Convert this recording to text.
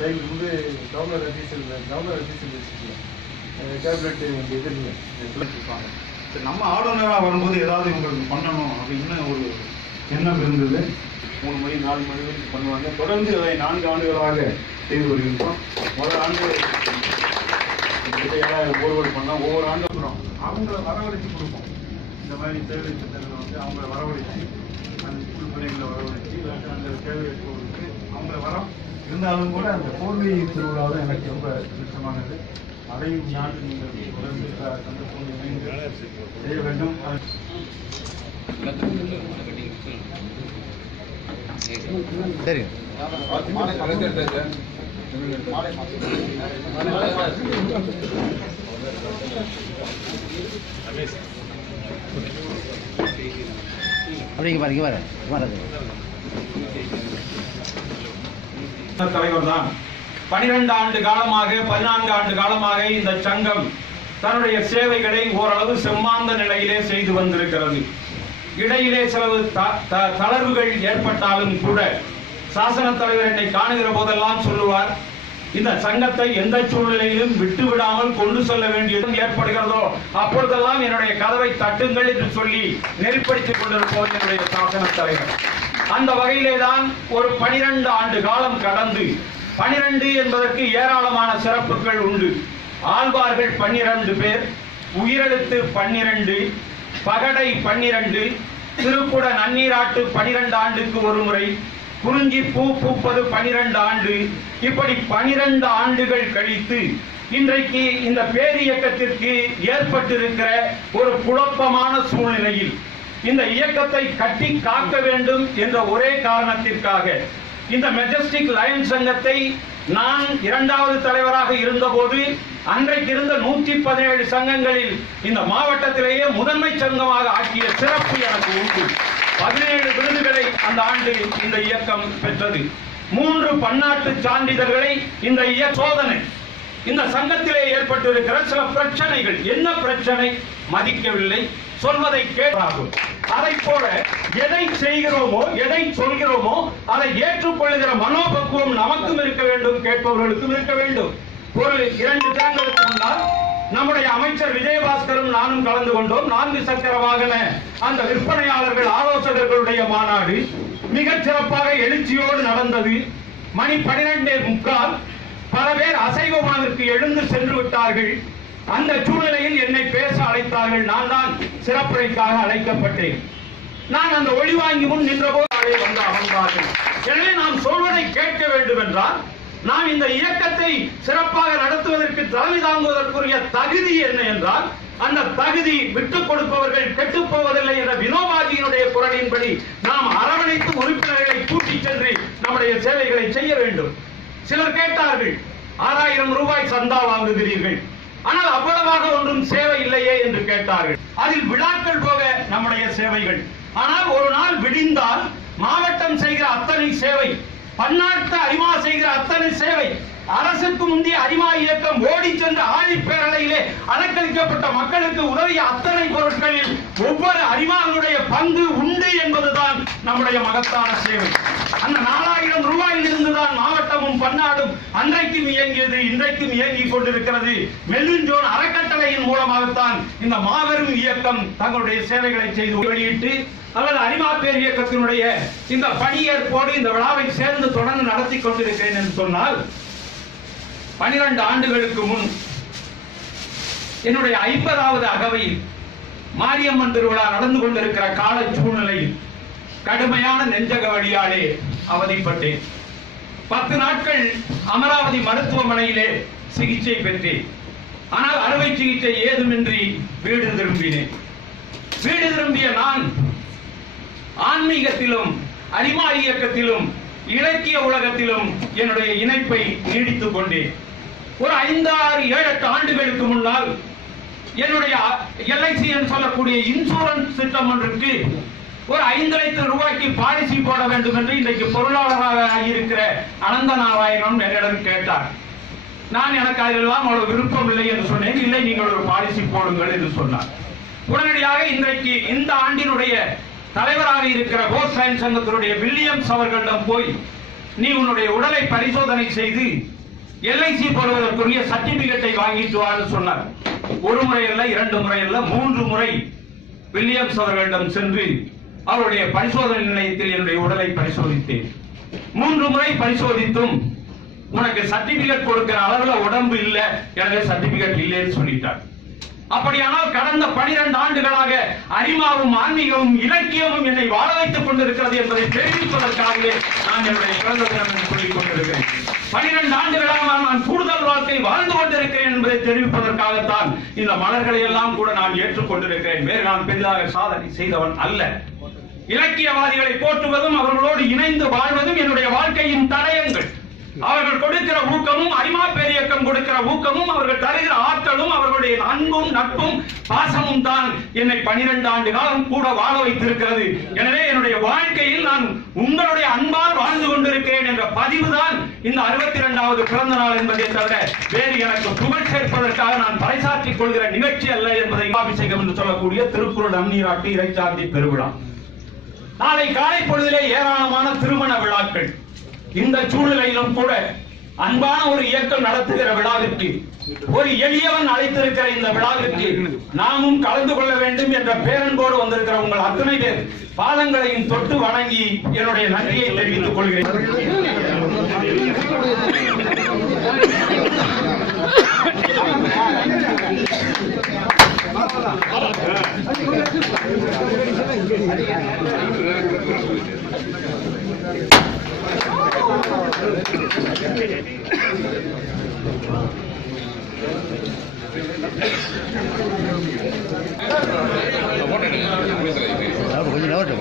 Child வந்து governor official tablet எதிர்ப்பு இருப்பாங்க. சரி, நம்ம ஆளுநராக வரும்போது ஏதாவது இவங்களுக்கு பண்ணணும் அப்படின்னு ஒரு எண்ணம் இருந்தது. 3 மணி 4 மணி வரைக்கும் பண்ணுவாங்க. தொடர்ந்து அதை 4 ஆண்டுகளாக செய்து வருகின்றோம். முதல் ஆண்டு 7000 போர்வெல் பண்ணோம். ஒவ்வொரு ஆண்டும் அவங்கள வரவழைச்சு கொடுப்போம். இந்த மாதிரி சேவை திட்டங்களை வந்து அவங்கள வரவழைச்சு அந்த ஸ்கூல் பிள்ளைங்களை வரவழைச்சு இல்லாட்டி அந்த சேவை எடுப்பவர்களுக்கு அவங்கள வரோம். இருந்தாலும் கூட அந்த கோர்வை திருவிழா தான் எனக்கு ரொம்ப பிடிச்சமானது. அதையும் இந்த ஆண்டு நீங்கள் தொடர்ந்து சந்தர்ப்பம் செய்ய வேண்டும். சரி அப்படிங்க பாருங்க தலைவர் தான் 12 ஆண்டு காலமாக 14 ஆண்டு காலமாக இந்த சங்கம் தன்னுடைய சேவைகளை ஓரளவு செம்மாந்த நிலையிலே செய்து வந்திருக்கிறது. இடையிலே சில தளர்வுகள் ஏற்பட்டாலும் கூட சாசன தலைவர் என்னை காணுகிற போதெல்லாம் சொல்லுவார், இந்த சங்கத்தை எந்த சூழ்நிலையிலும் விட்டு விடாமல் கொண்டு செல்ல வேண்டியது ஏற்படுகிறதோ அப்பொழுதெல்லாம் என்னுடைய கதவை தட்டுங்கள் என்று சொல்லி நெறிப்படுத்திக் கொண்டிருப்போம் என்னுடைய சாசன தலைவர். அந்த வகையிலே தான் ஒரு 12 ஆண்டு காலம் கடந்து 12 என்பதற்கு ஏராளமான சிறப்புகள் உண்டு. ஆழ்வார்கள் 12 பேர், உயிரெழுத்து 12, பகடை 12, திருக்குட நன்னீராட்டு 12 ஆண்டுக்கு ஒரு முறை, குறிஞ்சி பூ பூப்பது 12 ஆண்டு. இப்படி 12 ஆண்டுகள் கழித்து இன்றைக்கு இந்த பேரியக்கத்திற்கு ஏற்பட்டிருக்கிற ஒரு குழப்பமான சூழ்நிலையில் இந்த இயக்கத்தை கட்டி காக்க வேண்டும் என்ற ஒரே காரணத்திற்காக இந்த மெஜஸ்டிக் லயன் சங்கத்தை நான் 2வது தலைவராக இருந்தபோது அன்றைக்கு இருந்த 117 சங்கங்களில் இந்த மாவட்டத்திலேயே முதன்மை சங்கமாக ஆக்கிய சிறப்பு எனக்கு உண்டு. 17 விருதுகளை அந்த ஆண்டு இந்த இயக்கம் பெற்றது. 3 பன்னாட்டு சான்றிதழ்களை இந்த சோதனை இந்த சங்கத்திலே ஏற்பட்டிருக்கிற சில பிரச்சனைகள். என்ன பிரச்சனை? மதிக்கவில்லை, சொல்வதை கேட்டாகும். அதை போல எதை செய்கிறோமோ எதை சொல்கிறோமோ அதை ஏற்றுக்கொள்ளுகிற மனோபக்குவம் நமக்கும் இருக்க வேண்டும், கேட்பவர்களுக்கும் இருக்க வேண்டும். ஒரு 2 தினங்களுக்கு முன்னால் நம்முடைய அமைச்சர் விஜயபாஸ்கரும் நானும் கலந்து கொண்டோம். 4 சக்கர வாகன அந்த விற்பனையாளர்கள் ஆலோசகர்களுடைய மாநாடு மிகச் சிறப்பாக எழுச்சியோடு நடந்தது. மணி 12:45 பல பேர் அசைவ உணவிற்கு எழுந்து சென்று விட்டார்கள். அந்த சூழ்நிலையில் என்னை பேச அழைத்தார்கள். நான் தான் சிறப்புரைக்காக அழைக்கப்பட்டேன். நான் அந்த ஒளிவாங்கி முன் நின்றபோது வந்து அமர்ந்தார்கள். எனவே நாம் சொல்வதை கேட்க வேண்டும் என்றால் நாம் இந்த இயக்கத்தை சிறப்பாக நடத்துவதற்கு தலைமை தாங்குவதற்குரிய தகுதி என்ன என்றால் அந்த தகுதி விட்டுக் கொடுப்பவர்கள் கெட்டுப் போவதில்லை என்ற வினோபாஜியினுடைய குரலின்படி நாம் அரவணைத்து உறுப்பினர்களை கூட்டிச் சென்று நம்முடைய சேவைகளை செய்ய வேண்டும். சிலர் கேட்டார்கள், 6000 ரூபாய் சந்தா வாங்குகிறீர்கள், ஆனால் அவ்வளவாக ஒன்றும் சேவை இல்லையே என்று கேட்டார்கள். அதில் விழாக்கள் போக நம்முடைய சேவைகள். ஆனால் ஒரு நாள் விடிந்தால் மாவட்டம் செய்கிற அத்தனை சேவை, பன்னாட்டு அரிமா செய்கிற அத்தனை சேவை, அரசுக்கு முந்தைய அரிமா இயக்கம் ஓடி சென்ற ஆழிப்பேரலையிலே அலக்களிக்கப்பட்ட மக்களுக்கு உதவிய அத்தனை பொருட்களில் ஒவ்வொரு அரிமாவுடைய பங்கு உண்டு என்பதுதான் நம்முடைய மகத்தான சேவை. அந்த 4000 ரூபாயில் இருந்துதான் மாவட்டமும் பன்னாடும் அன்றைக்கும் இயங்கியது, இன்றைக்கும் இயங்கிக் கொண்டிருக்கிறது. மெல்லுஞ்சோன் அறக்கட்டளையின் மூலமாகத்தான் இந்த மாபெரும் இயக்கம் தங்களுடைய சேவைகளை செய்து வெளியிட்டு அல்லது அரிமா பேர் இயக்கத்தினுடைய இந்த பணியேற்போடு இந்த விழாவை சேர்ந்து தொடர்ந்து நடத்தி கொண்டிருக்கிறேன் என்று சொன்னால் 12 ஆண்டுகளுக்கு முன் என்னுடைய 50வது அகவையில் மாரியம்மன் திருவிழா நடந்து கொண்டிருக்கிற கால சூழ்நிலையில் கடுமையான நெஞ்சக வலியாலே அவதிப்பட்டேன். 10 நாட்கள் அமராவதி மருத்துவமனையிலே சிகிச்சை பெற்றேன். ஆனால் அறுவை சிகிச்சை ஏதுமின்றி வீடு திரும்பினேன். வீடு திரும்பிய நான் ஆன்மீகத்திலும் அரிமா இயக்கத்திலும் இலக்கிய உலகத்திலும் என்னுடைய இணைப்பை நீடித்துக் கொண்டேன். ஒரு 5, 6, 7, 8 ஆண்டுகளுக்கு முன்னால் என்னுடைய LIC என்று சொல்லக்கூடிய இன்சூரன்ஸ் திட்டம் ஒன்றுக்கு ஒரு 5 லட்சம் ரூபாய்க்கு பாலிசி போட வேண்டும் என்று இன்றைக்கு பொருளாளராக இருக்கிற அனந்த நாராயணன் என்னிடம் கேட்டார். நான் எனக்கு அதெல்லாம் அவ்வளவு விருப்பம் இல்லை என்று சொன்னேன். இல்லை, நீங்கள் ஒரு பாலிசி போடுங்கள் என்று சொன்னார். உடனடியாக இன்றைக்கு இந்த ஆண்டினுடைய தலைவராக இருக்கிற போஸ் சயின்ஸ் சங்கத்தினுடைய வில்லியம்ஸ் அவர்களிடம் போய் நீ உன்னுடைய உடலை பரிசோதனை செய்து LIC போடுவதற்குரிய சர்டிபிகேட்டை வாங்கிட்டு வான்னு சொன்னார். ஒரு முறை அல்ல, 2 முறை அல்ல, 3 முறை வில்லியம்ஸ் அவர்களிடம் சென்று அவருடைய பரிசோதனை நிலையத்தில் என்னுடைய உடலை பரிசோதித்தேன். 3 முறை பரிசோதித்தும் உனக்கு சர்டிபிகேட் கொடுக்கிற அளவுல உடம்பு இல்ல, எனவே சர்டிபிகேட் இல்லைன்னு சொல்லிட்டார். அப்படியானால் கடந்த 12 ஆண்டுகளாக அரிமாவும் ஆன்மீகமும் இலக்கியமும் என்னை வாழ வைத்துக் கொண்டிருக்கிறது என்பதை தெரிவிப்பதற்காகவே நான் என்னுடைய பிறந்த தினம் என்று சொல்லிக் கொண்டிருக்கிறேன். 12 ஆண்டுகளாக நான் கூடுதல் வாழ்க்கை வாழ்ந்து கொண்டிருக்கிறேன் என்பதை தெரிவிப்பதற்காகத்தான் இந்த மலர்களை எல்லாம் கூட நான் ஏற்றுக்கொண்டிருக்கிறேன். வேறு நான் பெரிதாக சாதனை செய்தவன் அல்ல. இலக்கியவாதிகளை போற்றுவதும் அவர்களோடு இணைந்து வாழ்வதும் என்னுடைய வாழ்க்கையின் தடயங்கள். அவர்கள் கொடுக்கிற ஊக்கமும், அரிமா பேரியக்கம் கொடுக்கிற ஊக்கமும், அவர்கள் தருகிற ஆற்றலும், அவர்களுடைய அன்பும் நட்பும் பாசமும் தான் என்னை 12 ஆண்டு காலம் கூட வாழ வைத்திருக்கிறது. எனவே என்னுடைய வாழ்க்கையில் நான் உங்களுடைய அன்பால் வாழ்ந்து கொண்டிருக்கிறேன் என்ற பதிவுதான் இந்த 62வது பிறந்த நாள் என்பதை தவிர வேறு எனக்கு புகழ் சேர்ப்பதற்காக நான் பறைசாற்றிக் கொள்கிற நிகழ்ச்சி அல்ல என்பதை அபிஷேகம் என்று சொல்லக்கூடிய திருக்குறள் நன்னீராட்டு இறைச்சாந்தி பெருவிழா. நாளை காலை பொழுதிலே ஏராளமான திருமண விழாக்கள். இந்த சூழ்நிலையிலும் கூட அன்பான ஒரு இயக்கம் நடத்துகிற விழாவிற்கு, ஒரு எளியவன் அழைத்திருக்கிற இந்த விழாவிற்கு நாமும் கலந்து கொள்ள வேண்டும் என்ற பேரன்போடு வந்திருக்கிற உங்கள் அத்தனை பேர் பாதங்களையும் தொட்டு வணங்கி என்னுடைய நன்றியை தெரிவித்துக் கொள்கிறேன். கொஞ்சம் நவட்டும்.